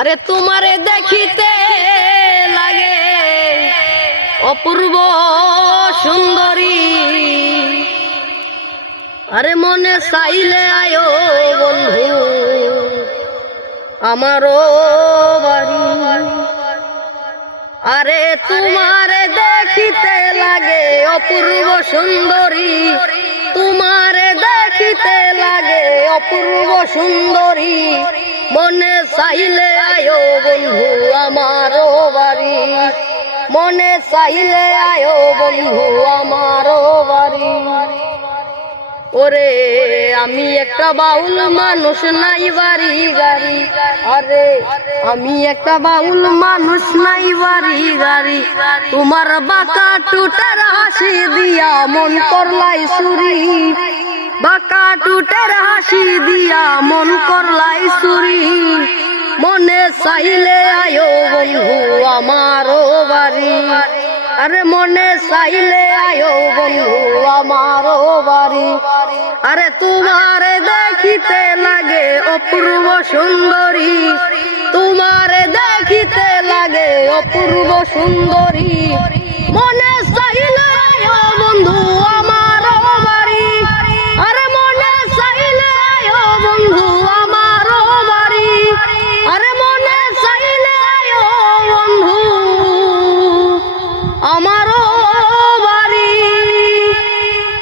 আরে তোমারে দেখিতে লাগে অপূর্ব সুন্দরী, আরে মনে চাইলে আয়ো বন্ধু আমারও বাড়ি। আরে তোমারে দেখিতে লাগে অপূর্ব সুন্দরী, তোমারে দেখিতে লাগে অপূর্ব সুন্দরী, মনে চাইলে আয়ো বন্ধু আমারও বাড়ি, মনে চাইলে আয়ো বন্ধু আমারও বাড়ি। ওরে আমি একটা বাউল মানুষ নাই বাড়ি গাড়ি, আরে আমি একটা বাউল মানুষ নাই বাড়ি গাড়ি, তোমার বাঁকা টুটার হাসি দিয়া মন করলাই চুরি, বাঁকা টুটার হাসি দিয়া মন করলাই চুরি, মনে চাইলে আয়ো বন্ধু আমারও বাড়ি, আরে মনে চাইলে আয়ো বন্ধু আমারও বাড়ি। আরে তোমারে দেখিতে লাগে অপূর্ব সুন্দরী, তোমারে দেখিতে লাগে অপূর্ব সুন্দরী, মনে চাইলে আয়ো বন্ধু